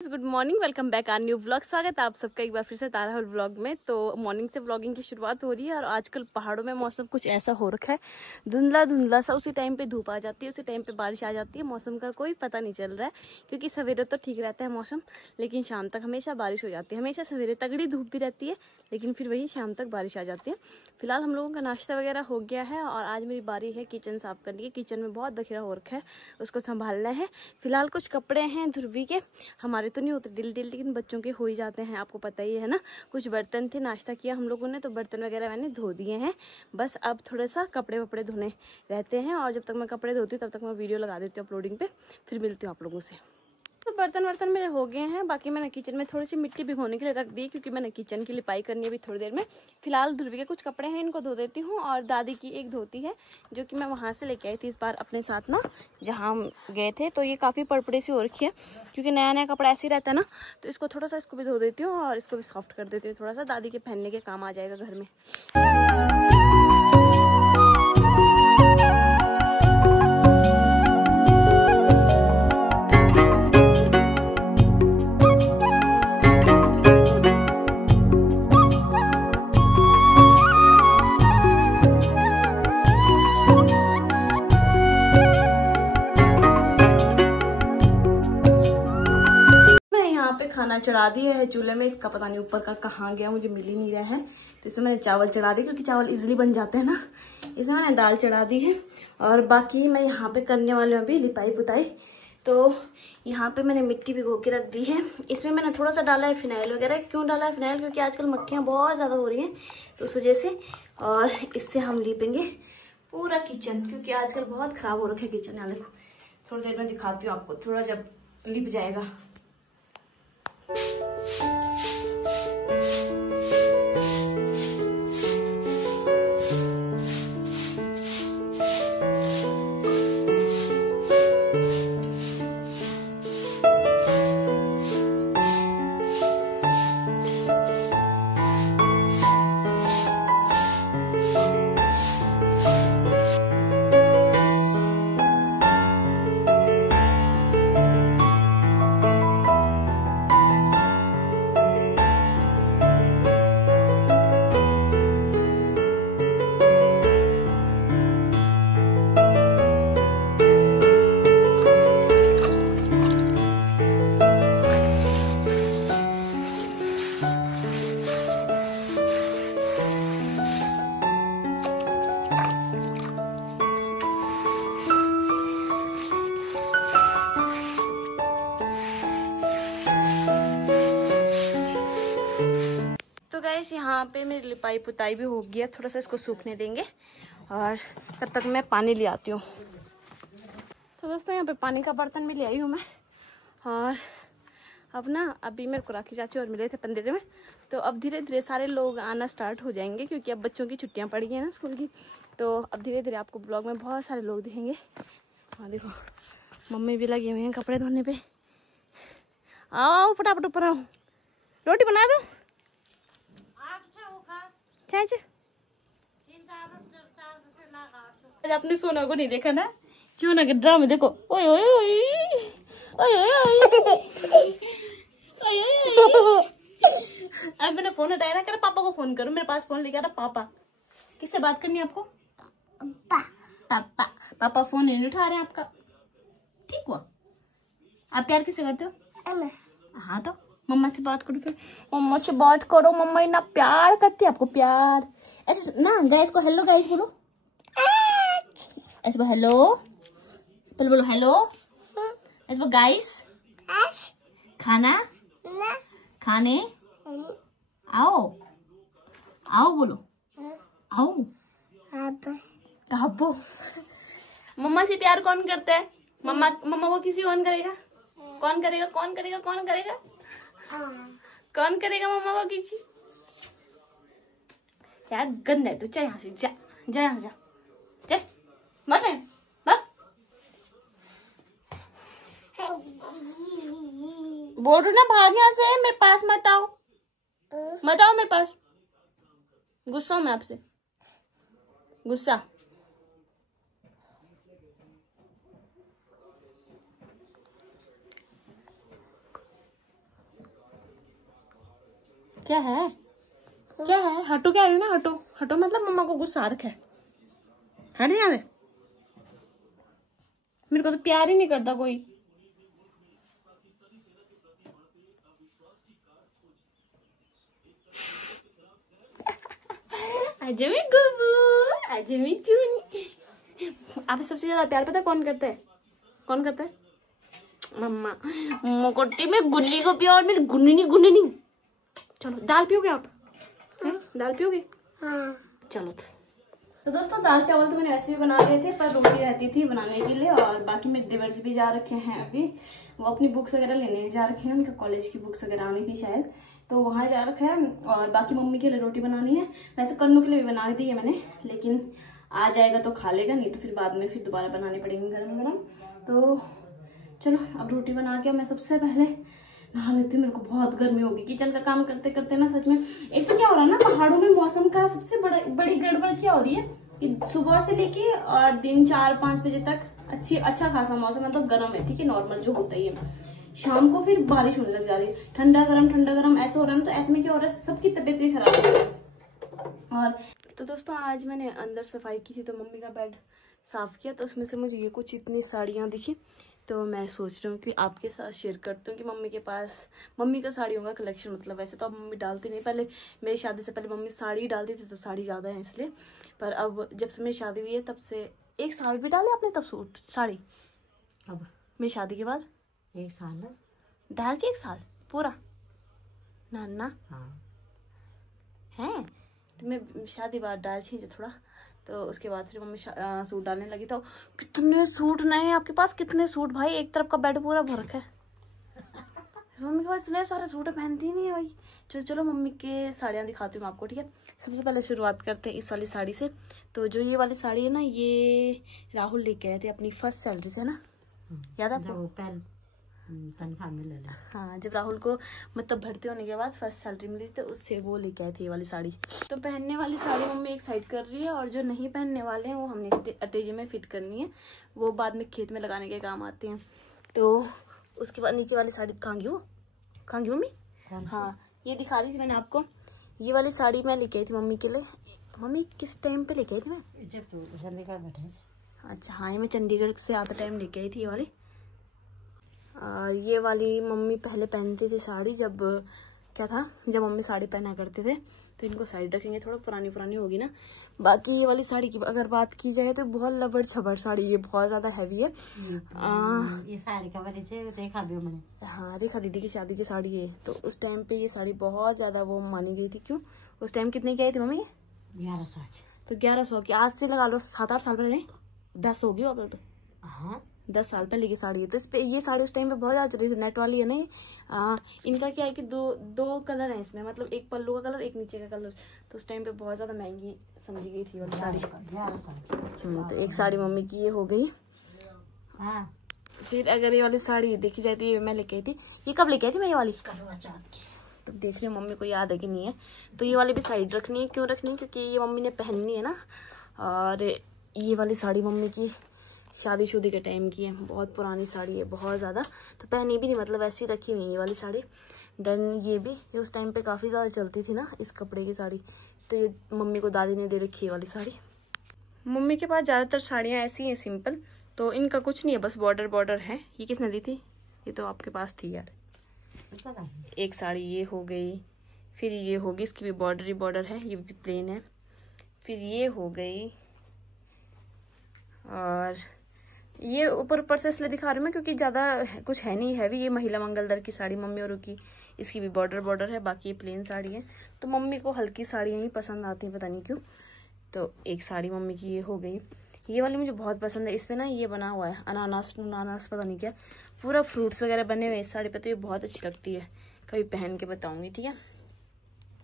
Good morning, welcome back our new vlog. स्वागत है आप सबका एक बार फिर से तारा व्लॉग में। तो मॉर्निंग से व्लॉगिंग की शुरुआत हो रही है और आजकल पहाड़ों में मौसम कुछ ऐसा हो रखा है, धुंधला धुंधला सा। उसी टाइम पे धूप आ जाती है, उसी टाइम पे बारिश आ जाती है। मौसम का कोई पता नहीं चल रहा है, क्योंकि सवेरे तो ठीक रहता है मौसम, लेकिन शाम तक हमेशा बारिश हो जाती है। हमेशा सवेरे तगड़ी धूप भी रहती है, लेकिन फिर वही शाम तक बारिश आ जाती है। फिलहाल हम लोगों का नाश्ता वगैरह हो गया है और आज मेरी बारी है किचन साफ करने की। किचन में बहुत बखेड़ा हो रखा है, उसको संभालना है। फिलहाल कुछ कपड़े हैं ध्रुवी के, हमारे तो नहीं होते डिल डिल, लेकिन बच्चों के हो ही जाते हैं, आपको पता ही है ना। कुछ बर्तन थे, नाश्ता किया हम लोगों ने, तो बर्तन वगैरह मैंने धो दिए हैं। बस अब थोड़ा सा कपड़े वपड़े धोने रहते हैं, और जब तक मैं कपड़े धोती हूँ तब तक मैं वीडियो लगा देती हूँ अपलोडिंग पे। फिर मिलती हूँ आप लोगों से। तो बर्तन वर्तन मेरे हो गए हैं। बाकी मैंने किचन में थोड़ी सी मिट्टी भिगोने के लिए रख दी, क्योंकि मैंने किचन की लिपाई करनी है अभी थोड़ी देर में। फिलहाल ध्रुवी के कुछ कपड़े हैं, इनको धो देती हूँ, और दादी की एक धोती है जो कि मैं वहाँ से लेके आई थी इस बार अपने साथ ना, जहाँ हम गए थे। तो ये काफ़ी पड़पड़ी सी हो रखी है, क्योंकि नया नया कपड़ा ऐसे ही रहता है ना। तो इसको थोड़ा सा, इसको भी धो देती हूँ और इसको भी सॉफ्ट कर देती हूँ थोड़ा सा, दादी के पहनने के काम आ जाएगा घर में। खाना चढ़ा दिया है चूल्हे में, इसका पता नहीं ऊपर का कहाँ गया, मुझे मिल ही नहीं रहा है। तो इसमें मैंने चावल चढ़ा दिए, क्योंकि चावल इजीली बन जाते हैं ना। इसमें मैंने दाल चढ़ा दी है, और बाकी मैं यहाँ पे करने वाली हूँ अभी लिपाई पुताई। तो यहाँ पे मैंने मिट्टी भिगो के रख दी है। इसमें मैंने थोड़ा सा डाला है फिनाइल वगैरह। क्यों डाला है फिनाइल? क्योंकि आजकल मक्खियाँ बहुत ज़्यादा हो रही हैं, तो उस वजह से। और इससे हम लीपेंगे पूरा किचन, क्योंकि आजकल बहुत खराब हो रखा है किचन। यहाँ देखो, थोड़ी देर में दिखाती हूँ आपको, थोड़ा जब लिप जाएगा। तो गाइस, यहाँ पे मेरी लिपाई पुताई भी हो गई है। थोड़ा सा इसको सूखने देंगे, और तब तक मैं पानी ले आती हूँ। तो दोस्तों, यहाँ पे पानी का बर्तन भी ले आई हूँ मैं। और अब ना, अभी मेरे को राखी चाची और मिले थे पंदिर में, तो अब धीरे धीरे सारे लोग आना स्टार्ट हो जाएंगे, क्योंकि अब बच्चों की छुट्टियाँ पड़ गई हैं ना स्कूल की। तो अब धीरे धीरे आपको ब्लॉग में बहुत सारे लोग दिखेंगे। हाँ देखो, मम्मी भी लगी हुई हैं कपड़े धोने पे। आओ फटाफट ऊपर आओ, रोटी बना दो। आपने सोना को नहीं देखा ना, क्यों ना ड्रामे देखो। ओए ओए ओए ओए ओए ओए। अब मैंने फोन हटाया ना, कह रहा पापा को फोन करूं। मेरे पास फोन लेके आ रहा पापा। किससे बात करनी है आपको? पापा। पापा फोन नहीं उठा रहे हैं आपका, ठीक हुआ। आप प्यार किससे करते हो? हाँ, तो मम्मा से बात करो, फिर मम्मा से बात करो। मम्मा इतना प्यार करती है आपको, प्यार ऐसे ना। गाइस को हेलो गाइस बोलो, ऐसे बोलो हेलो, बोलो बोलो हेलो, ऐसे बोलो गाइस। खाना खाने आओ, आओ बोलो, आओ कहो। मम्मा से प्यार कौन करता है? मम्मा को किसी कौन करेगा? कौन करेगा? कौन करेगा? कौन करेगा? कौन करेगा मम्मा को किसी? यार गंदा है, तो चाहे यहाँ से जा, जा यहाँ जा, चल मत मत बोल रही ना, भाग यहाँ से, मेरे पास मत आओ, मत आओ मेरे पास। गुस्सा हूं मैं आपसे, गुस्सा। क्या है क्या है? हटो क्या रही हो ना, हटो हटो, मतलब मम्मा को गुस्सा आ रखा है। हट जा, मेरे को तो प्यार ही नहीं करता कोई। आज मैं गुबू, आज मैं चूनी। आप सबसे ज्यादा प्यार पता कौन करता है? कौन करता है? मम्मा। मोकोटी में गुल्ली को पियो और मेरी गुन्नी। चलो दाल पियोगे आप? दाल पियोगे? हाँ। चलो तो दोस्तों दाल चावल तो मैंने वैसे भी बना लिए थे, पर रोटी रहती थी बनाने के लिए। और बाकी मेरे देवर जी भी जा रखे हैं अभी, वो अपनी बुक्स वगैरह लेने जा रखे हैं, उनका कॉलेज की बुक्स वगैरह आनी थी शायद, तो वहाँ जा रखा है। और बाकी मम्मी के लिए रोटी बनानी है। वैसे कन्नू के लिए भी बना दी है मैंने, लेकिन आ जाएगा तो खा लेगा, नहीं तो फिर बाद में फिर दोबारा बनानी पड़ेगी गरम गरम। तो चलो अब रोटी बना के मैं सबसे पहले नहा लेती हूँ। मेरे को बहुत गर्मी होगी किचन का काम करते करते ना, सच में। एक तो क्या हो रहा है ना, पहाड़ों में मौसम का सबसे बड़ी गड़बड़ क्या हो रही है कि सुबह से लेके और दिन 4-5 बजे तक अच्छा खासा मौसम है, तो गर्म है, ठीक है, नॉर्मल जो होता ही है। शाम को फिर बारिश होने लग जा रही है, ठंडा गरम ऐसा हो रहा है ना। तो ऐसे में क्या हो रहा है, सबकी तबीयत भी खराब हो रही है। और तो दोस्तों आज मैंने अंदर सफाई की थी, तो मम्मी का बेड साफ किया, तो उसमें से मुझे ये कुछ इतनी साड़ियाँ दिखी। तो मैं सोच रही हूँ कि आपके साथ शेयर करती हूँ कि मम्मी का साड़ियों का कलेक्शन, मतलब वैसे तो अब मम्मी डालती नहीं, पहले मेरी शादी से पहले मम्मी साड़ी डालती थी, तो साड़ी ज़्यादा है इसलिए। पर अब जब से मेरी शादी हुई है तब से 1 साल भी डाले आपने तब सूट साड़ी? अब मेरी शादी के बाद 1 साल डाल जी, 1 साल पूरा ना? हाँ है, तो मैं शादी बाद डाल चाहिए थोड़ा, तो उसके बाद फिर मम्मी सूट डालने लगी। तो कितने सूट नए आपके पास, कितने सूट भाई, एक तरफ का बेड पूरा भर रखा है। मम्मी के पास इतने सारे सूट पहनती नहीं है भाई। चलो मम्मी के साड़ियाँ दिखाती हूँ आपको, ठीक है। सबसे पहले शुरुआत करते हैं इस वाली साड़ी से। तो जो ये वाली साड़ी है ना, ये राहुल लेके आए थे अपनी फर्स्ट सैलरी से, है ना, याद है आपको? तनख्वाह मिल रहा। हाँ, जब राहुल को मतलब भर्ती होने के बाद फर्स्ट सैलरी मिली तो उससे वो लेके आए थे ये वाली साड़ी। तो पहनने वाली साड़ी मम्मी एक साइड कर रही है, और जो नहीं पहनने वाले हैं वो हमने अटैची में फिट करनी है, वो बाद में खेत में लगाने के काम आते हैं। तो उसके बाद नीचे वाली साड़ी कहाँ गई मम्मी? हाँ, ये दिखा दी थी मैंने आपको। ये वाली साड़ी मैं लेके आई थी मम्मी के लिए। मम्मी किस टाइम पे लेके आई थी मैं? जब चंडीगढ़ बैठे। अच्छा हाँ, ये मैं चंडीगढ़ से आते टाइम लेके आई थी ये वाली। ये वाली मम्मी पहले पहनती थी साड़ी, जब मम्मी साड़ी पहना करते थे, तो इनको साइड रखेंगे, थोड़ा पुरानी होगी ना। बाकी ये वाली साड़ी की अगर बात की जाए तो बहुत लबड़ छबड़ साड़ी, ये बहुत ज्यादा हैवी है। ये साड़ी का परिचय रेखा भी मैंने, हाँ, रेखा दीदी की शादी की साड़ी है। तो उस टाइम पे ये साड़ी बहुत ज्यादा वो मानी गई थी। क्यों? उस टाइम कितने की आई थी मम्मी? 1100। तो 1100 की, आज से लगा लो 7-8 साल पहले, 10 होगी अब तो। हाँ 10 साल पहले की साड़ी है। तो इस पे ये साड़ी उस टाइम पे बहुत ज्यादा चल रही थी, नेट वाली है ना। इनका क्या है कि दो कलर है इसमें, मतलब एक पल्लू का कलर, एक नीचे का कलर। तो उस टाइम पे बहुत ज्यादा महंगी समझी गई थी वाली साड़ी। 1100। तो एक साड़ी मम्मी की ये हो गई। हाँ, फिर अगर ये वाली साड़ी देखी जाए तो ये मैं लेके आई थी। ये कब लेके आई थी मैं ये वाली? करवा चौथ की। तो देख रही हूँ मम्मी को याद है कि नहीं है। तो ये वाली भी साइड रखनी है। क्यों रखनी है? क्योंकि ये मम्मी ने पहननी है ना। और ये वाली साड़ी मम्मी की शादीशुदी के टाइम की है, बहुत पुरानी साड़ी है, बहुत ज़्यादा। तो पहनी भी नहीं, मतलब ऐसी रखी हुई है ये वाली साड़ी। देन ये भी, ये उस टाइम पे काफ़ी ज़्यादा चलती थी ना इस कपड़े की साड़ी। तो ये मम्मी को दादी ने दे रखी है वाली साड़ी। मम्मी के पास ज़्यादातर साड़ियाँ ऐसी हैं सिंपल, तो इनका कुछ नहीं है, बस बॉर्डर है। ये किसने दी थी? ये तो आपके पास थी यार। एक साड़ी ये हो गई, फिर ये होगी, इसकी भी बॉर्डर है, ये भी प्लेन है। फिर ये हो गई, और ये ऊपर से इसलिए दिखा रही हूँ मैं क्योंकि ज़्यादा कुछ है नहीं हैवी। ये महिला मंगल दल की साड़ी मम्मी और की, इसकी भी बॉर्डर है, बाकी ये प्लेन साड़ी है। तो मम्मी को हल्की साड़ियाँ ही पसंद आती हैं, पता नहीं क्यों। तो एक साड़ी मम्मी की ये हो गई। ये वाली मुझे बहुत पसंद है, इसमें ना ये बना हुआ है अनानास पता नहीं क्या, पूरा फ्रूट्स वगैरह बने हुए इस साड़ी पे। तो ये बहुत अच्छी लगती है, कभी पहन के बताऊंगी, ठीक है।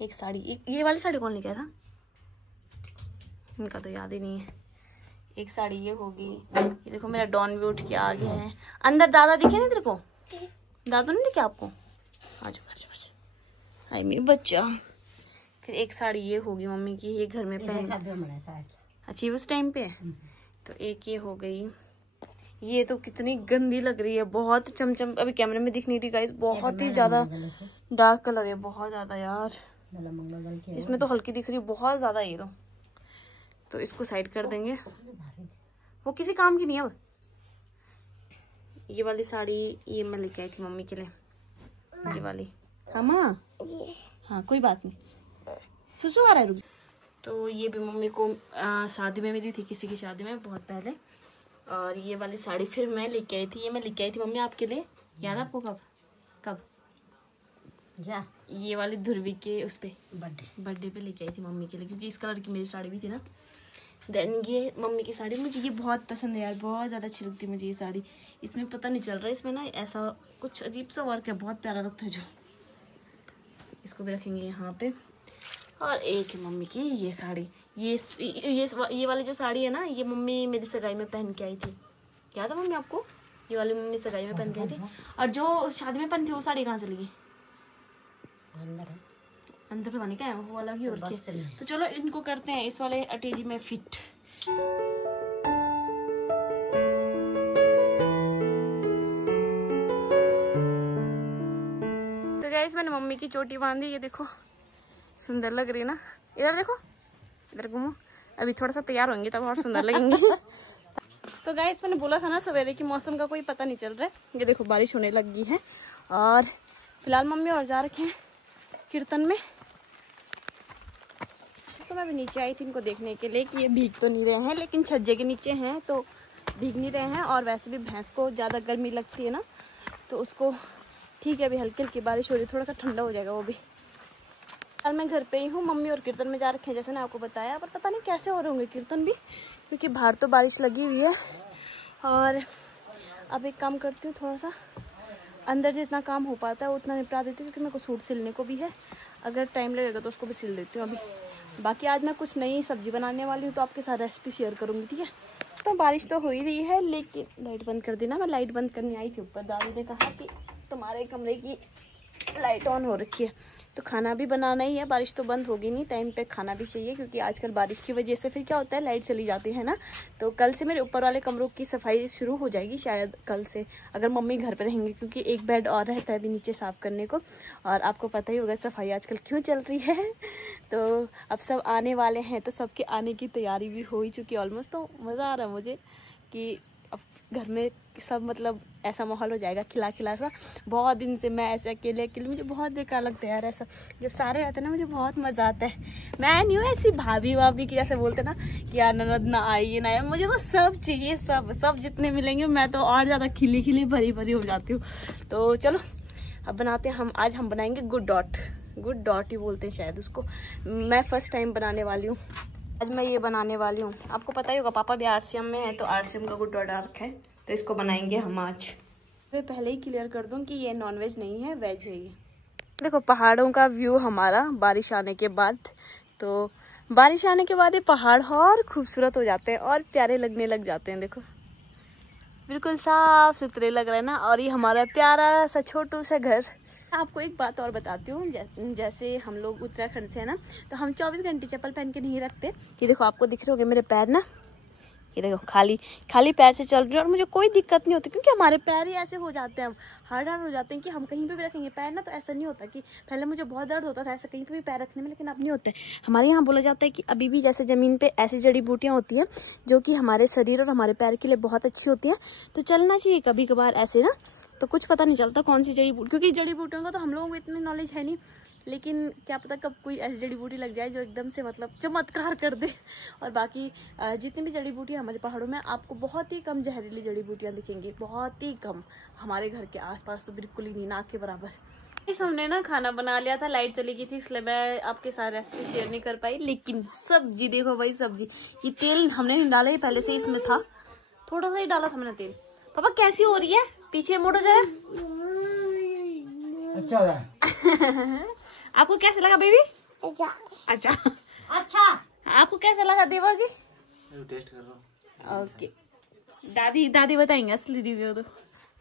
एक साड़ी, ये वाली साड़ी कौन लेके आया था? इनका तो याद ही नहीं है। एक साड़ी ये होगी। ये देखो मेरा डॉन भी उठ के आ गया है। अंदर दादा दिखे नहीं तेरे को? दादू नहीं दिखे आपको? आजो हाय मेरी बच्चा। फिर एक साड़ी ये होगी मम्मी की, ये घर में पहन। अच्छा, ये उस टाइम पे है। तो एक ये हो गई। ये तो कितनी गंदी लग रही है, बहुत चमचम, अभी कैमरे में दिख नहीं रही गाइस, बहुत ही ज्यादा डार्क कलर है, बहुत ज्यादा यार। इसमें तो हल्की दिख रही है, बहुत ज्यादा ये तो इसको साइड कर देंगे, वो किसी काम की नहीं है। अब ये वाली साड़ी ये मैं लेके आई थी मम्मी के लिए, ये वाली। हाँ माँ, हाँ कोई बात नहीं, सुसु आ रहा है, रुक। तो ये भी मम्मी को शादी में मिली थी, किसी की शादी में बहुत पहले। और ये वाली साड़ी फिर मैं लेके आई थी, ये मैं लेके आई थी मम्मी आपके लिए, याद आपको? कब क्या? ये वाली ध्रुवी के उस पे बर्थडे पे लेके आई थी मम्मी के लिए, क्योंकि इस कलर की मेरी साड़ी भी थी ना। देन ये मम्मी की साड़ी, मुझे ये बहुत पसंद है यार, बहुत ज़्यादा अच्छी लगती है मुझे ये साड़ी। इसमें पता नहीं चल रहा है, इसमें ना ऐसा कुछ अजीब सा वर्क है, बहुत प्यारा लगता है जो। इसको भी रखेंगे यहाँ पे। और एक है मम्मी की ये साड़ी, ये वाली जो साड़ी है ना, ये मम्मी मेरी सगाई में पहन के आई थी। क्या था मम्मी आपको? ये वाली मम्मी सगाई में पहन के आई थी। और जो शादी में पहन थी वो साड़ी कहाँ चली गई? अंदर पता नहीं क्या है, वो वाला ही और क्या। तो चलो इनको करते हैं इस वाले अटैची में फिट। तो गाइस मैंने मम्मी की चोटी बांधी, ये देखो सुंदर लग रही है ना। इधर देखो, इधर घूमो, अभी थोड़ा सा तैयार होंगे तब और सुंदर लगेंगे। तो गाइस मैंने बोला था ना सवेरे की मौसम का कोई पता नहीं चल रहा है, ये देखो बारिश होने लगी है। और फिलहाल मम्मी और जा रखे हैं कीर्तन में। तो मैं भी नीचे आई थी इनको देखने के लिए कि ये भीग तो नहीं रहे हैं, लेकिन छज्जे के नीचे हैं तो भीग नहीं रहे हैं। और वैसे भी भैंस को ज़्यादा गर्मी लगती है ना, तो उसको ठीक है, अभी हल्की हल्की बारिश हो रही है, थोड़ा सा ठंडा हो जाएगा वो भी। कल मैं घर पे ही हूँ, मम्मी और कीर्तन में जा रखे हैं जैसे मैंने आपको बताया, पर पता नहीं कैसे हो रहे होंगे कीर्तन भी, क्योंकि बाहर तो बारिश लगी हुई है। और अब एक काम करती हूँ, थोड़ा सा अंदर जितना काम हो पाता है उतना निपटा देती हूँ, क्योंकि मेरे को सूट सिलने को भी है, अगर टाइम लगेगा तो उसको भी सिल देती हूँ अभी। बाकी आज मैं कुछ नई सब्जी बनाने वाली हूँ, तो आपके साथ रेसिपी शेयर करूँगी, ठीक है। तो बारिश तो हो ही रही है, लेकिन लाइट बंद कर देना, मैं लाइट बंद करने आई थी ऊपर, दादी ने कहा कि तुम्हारे कमरे की लाइट ऑन हो रखी है, तो खाना भी बनाना ही है। बारिश तो बंद होगी नहीं, टाइम पे खाना भी चाहिए, क्योंकि आजकल बारिश की वजह से फिर क्या होता है, लाइट चली जाती है ना। तो कल से मेरे ऊपर वाले कमरों की सफाई शुरू हो जाएगी शायद कल से, अगर मम्मी घर पे रहेंगे, क्योंकि एक बेड और रहता है अभी नीचे साफ करने को। और आपको पता ही होगा सफाई आजकल क्यों चल रही है। तो अब सब आने वाले हैं, तो सबके आने की तैयारी भी हो ही चुकी है ऑलमोस्ट। तो मज़ा आ रहा है मुझे कि अब घर में सब मतलब ऐसा माहौल हो जाएगा खिला खिला सा। बहुत दिन से मैं ऐसे अकेले मुझे बहुत बेकार लगता है यार, ऐसा जब सारे रहते हैं ना मुझे बहुत मज़ा आता है। मैं नहीं हूँ ऐसी भाभी वाभी की जैसे बोलते ना कि यार ननद ना आई ये ना आए, मुझे तो सब चाहिए, सब जितने मिलेंगे मैं तो और ज़्यादा खिली खिली भरी भरी हो जाती हूँ। तो चलो अब बनाते हैं हम, आज हम बनाएंगे गुड डॉट ही बोलते हैं शायद उसको। मैं फर्स्ट टाइम बनाने वाली हूँ आज, मैं ये बनाने वाली हूँ। आपको पता ही होगा पापा भी आरसीएम में है, तो आरसीएम का गुड डॉट रखा है, तो इसको बनाएंगे हम आज। मैं पहले ही क्लियर कर दूं कि ये नॉनवेज नहीं है, वेज है ये। देखो पहाड़ों का व्यू हमारा बारिश आने के बाद, तो बारिश आने के बाद ये पहाड़ और खूबसूरत हो जाते हैं और प्यारे लगने लग जाते हैं। देखो बिल्कुल साफ सुथरे लग रहे हैं ना। और ये हमारा प्यारा सा छोटू सा घर। आपको एक बात और बताती हूँ, जैसे हम लोग उत्तराखंड से है ना, तो हम 24 घंटे चप्पल पहन के नहीं रखते। ये देखो आपको दिख रहे होंगे मेरे पैर ना, ये देखो खाली पैर से चल रही है और मुझे कोई दिक्कत नहीं होती, क्योंकि हमारे पैर ही ऐसे हो जाते हैं, हम हार्ड हो जाते हैं कि हम कहीं पे भी रखेंगे पैर ना, तो ऐसा नहीं होता कि पहले मुझे बहुत दर्द होता था ऐसे कहीं पे भी पैर रखने में, लेकिन अब नहीं होते। हमारे यहाँ बोला जाता है कि अभी भी जैसे ज़मीन पे ऐसी जड़ी बूटियाँ होती हैं जो कि हमारे शरीर और हमारे पैर के लिए बहुत अच्छी होती हैं, तो चलना चाहिए कभी कभार ऐसे ना। तो कुछ पता नहीं चलता कौन सी जड़ी बूटी, क्योंकि जड़ी बूटियों का तो हम लोगों को इतनी नॉलेज है नहीं, लेकिन क्या पता कब कोई ऐसी जड़ी बूटी लग जाए जो एकदम से मतलब चमत्कार कर दे। और बाकी जितनी भी जड़ी बूटियाँ हमारे पहाड़ों में, आपको बहुत ही कम जहरीली जड़ी बूटियाँ दिखेंगी, बहुत ही कम। हमारे घर के आसपास तो बिल्कुल ही नहीं, ना के बराबर। इस हमने ना खाना बना लिया था, लाइट चली गई थी इसलिए मैं आपके साथ रेसिपी शेयर नहीं कर पाई। लेकिन सब्जी देखो भाई, सब्जी ये तेल हमने नहीं डाला, ही पहले से इसमें था, थोड़ा सा ही डाला था मैंने तेल। पापा कैसी हो रही है, पीछे मुड़ो जाए। अच्छा आपको कैसा लगा बेबी? अच्छा आपको कैसा लगा देवर जी? टेस्ट कर रहा हूँ। ओके दादी बताएंगे असली रिव्यू। तो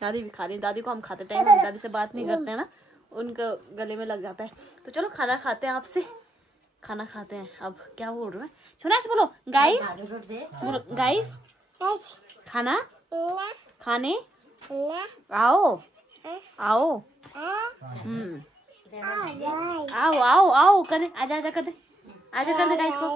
दादी भी खा रही, दादी को हम खाते टाइम हम दादी से बात नहीं करते हैं ना, उनका गले में लग जाता है। तो चलो खाना खाते हैं, आपसे खाना खाते हैं। अब क्या बोल रहे हैं, सुना ऐसे बोलो गाइस, गाइस खाना खाने आओ आओ आओ आओ आओ कर दे, आजा आजा कर दे, आजा कर दे गाइस को।